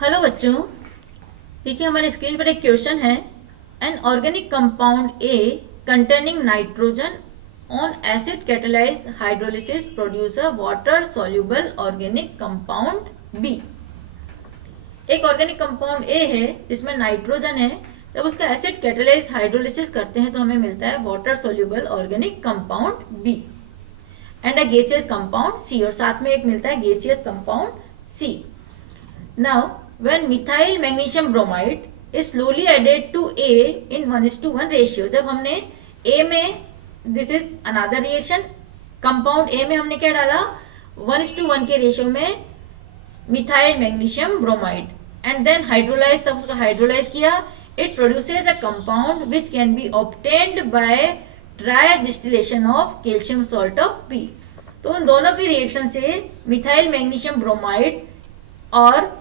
Hello बच्चों, देखिए हमारे स्क्रीन पर एक क्वेश्चन है। An organic compound A containing nitrogen on acid catalyse hydrolysis produce a water soluble organic compound B. एक ऑर्गेनिक कंपाउंड ए है जिसमें नाइट्रोजन है। जब उसका एसिड कैटेलाइज हाइड्रोलिसिस करते हैं तो हमें मिलता है water soluble organic compound B and a gaseous compound C, और साथ में एक मिलता है gaseous compound C. Now, when methyl magnesium bromide is slowly added to A in 1:1 ratio, जब हमने A में, this is another reaction, compound A में हमने क्या डाला 1:1 के रेशियो में methyl magnesium bromide and then hydrolyse, तब उसका हाइड्रोलाइज किया, it produces a compound which can be obtained by dry distillation of calcium salt of B. तो उन दोनों की रिएक्शन से मिथाइल मैग्नीशियम ब्रोमाइड और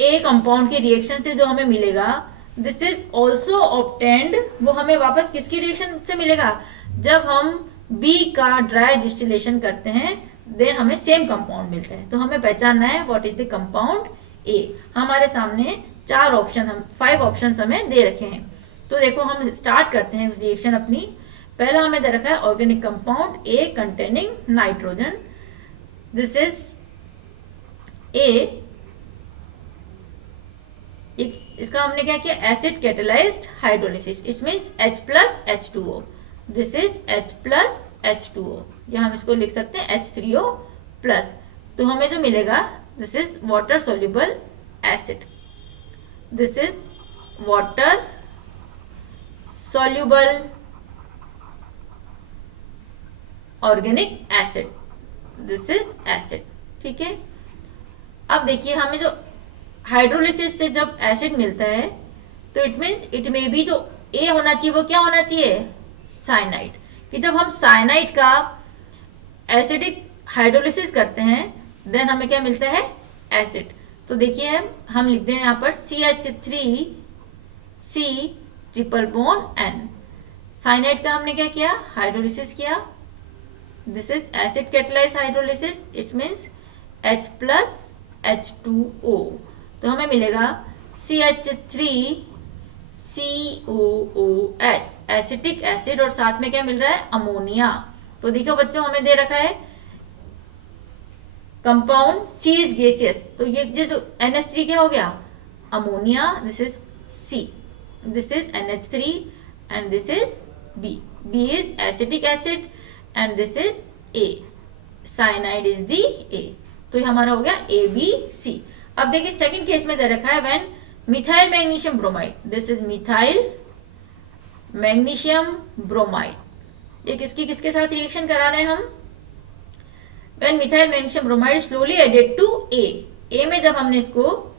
ए कंपाउंड के रिएक्शन से जो हमें मिलेगा, दिस इज ऑल्सो ऑब्टेन्ड, वो हमें वापस किसकी रिएक्शन से मिलेगा, जब हम बी का ड्राई डिस्टिलेशन करते हैं देन हमें सेम कंपाउंड मिलता है। तो हमें पहचानना है what is the compound A. हमारे सामने 4 ऑप्शन, हम 5 ऑप्शन हमें दे रखे हैं। तो देखो हम स्टार्ट करते हैं उस रिएक्शन अपनी। पहला हमें दे रखा है organic compound A containing nitrogen, this is a. इसका हमने क्या किया, acid catalysed hydrolysis, it means H plus H2O, this is H plus H2O, या हम इसको लिख सकते हैं H3O प्लस। तो हमें जो मिलेगा this is water soluble acid, this is water soluble organic acid, this is acid. ठीक है, अब देखिए हमें जो हाइड्रोलिसिस से जब एसिड मिलता है तो इट मीन्स इट में भी जो ए होना चाहिए वो क्या होना चाहिए, साइनाइड। कि जब हम साइनाइड का एसिडिक हाइड्रोलिसिस करते हैं देन हमें क्या मिलता है, एसिड। तो देखिए हम लिखते हैं यहाँ पर CH3 C triple bond N। Cyanide का हमने क्या किया, हाइड्रोलिसिस किया, this is acid catalysed hydrolysis, it means H plus H2O। तो हमें मिलेगा CH3 COOH, एसिटिक एसिड, और साथ में क्या मिल रहा है, अमोनिया। तो देखो बच्चों हमें दे रखा है कंपाउंड C इज गैसियस, तो ये जो NH3 क्या हो गया, ammonia, this is C, this is NH3 and this is B। B is acetic acid and this is A, cyanide is the A। तो ये हमारा हो गया ABC। अब देखिए सेकंड केस में दे रखा है when methyl magnesium bromide, this is methyl magnesium bromide. ये किसके साथ रिएक्शन करा रहे हैं हम, when methyl magnesium bromide slowly added to A में जब हमने इसको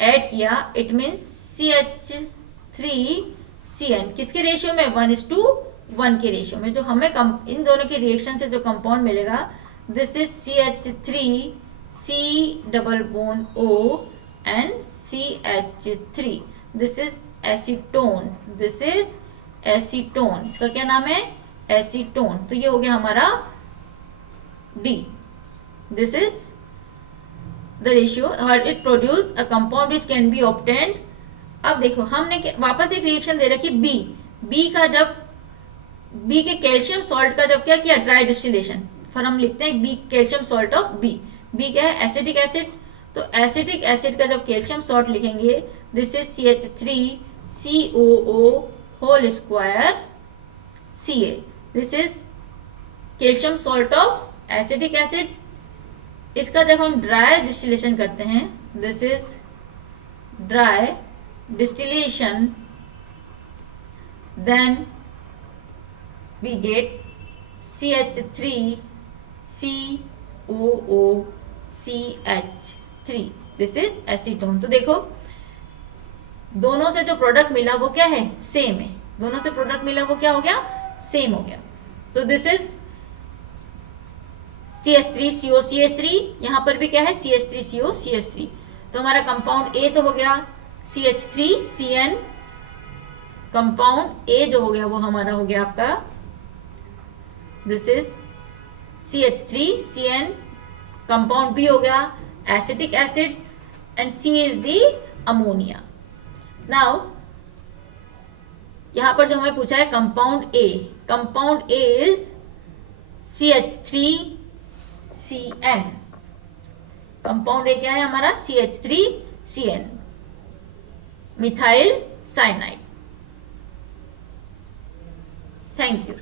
ऐड किया इट मींस CH3CN, किसके रेशियो में, 1:1 के रेशियो में। जो हमें इन दोनों की रिएक्शन से जो कंपाउंड मिलेगा this is CH3 C double bond O and CH3, this is acetone, this is acetone, इसका क्या नाम है, एसीटोन। तो ये हो गया हमारा D, this is the ratio और it produce a compound which can be obtained. अब देखो हमने वापस एक रिएक्शन दे रखी बी का, जब बी के कैल्शियम सॉल्ट का जब क्या किया, ड्राई डिस्टिलेशन, फिर हम लिखते हैं B calcium salt of B क्या है, एसिटिक एसिड। तो एसिटिक एसिड का जब कैल्शियम सॉल्ट लिखेंगे this is CH3 COO whole square Ca, this is calcium salt of acetic acid. इसका जब हम ड्राई डिस्टिलेशन करते हैं this is dry distillation then we get CH3 COOCH3, this is acetone. तो देखो दोनों से जो प्रोडक्ट मिला वो क्या है, सेम है। दोनों से प्रोडक्ट मिला वो क्या हो गया, सेम हो गया। तो दिस इज CH3COCH3, यहां पर भी क्या है CH3COCH3। तो हमारा कंपाउंड ए तो हो गया CH3CN, कंपाउंड ए जो हो गया वो हमारा हो गया आपका this is CH3CN, compound B हो गया acetic acid and C is the ammonia. Now यहाँ पर जो हमें पूछा है compound A, compound A is CH3CN. Compound A क्या है हमारा? CH3CN, methyl cyanide. Thank you.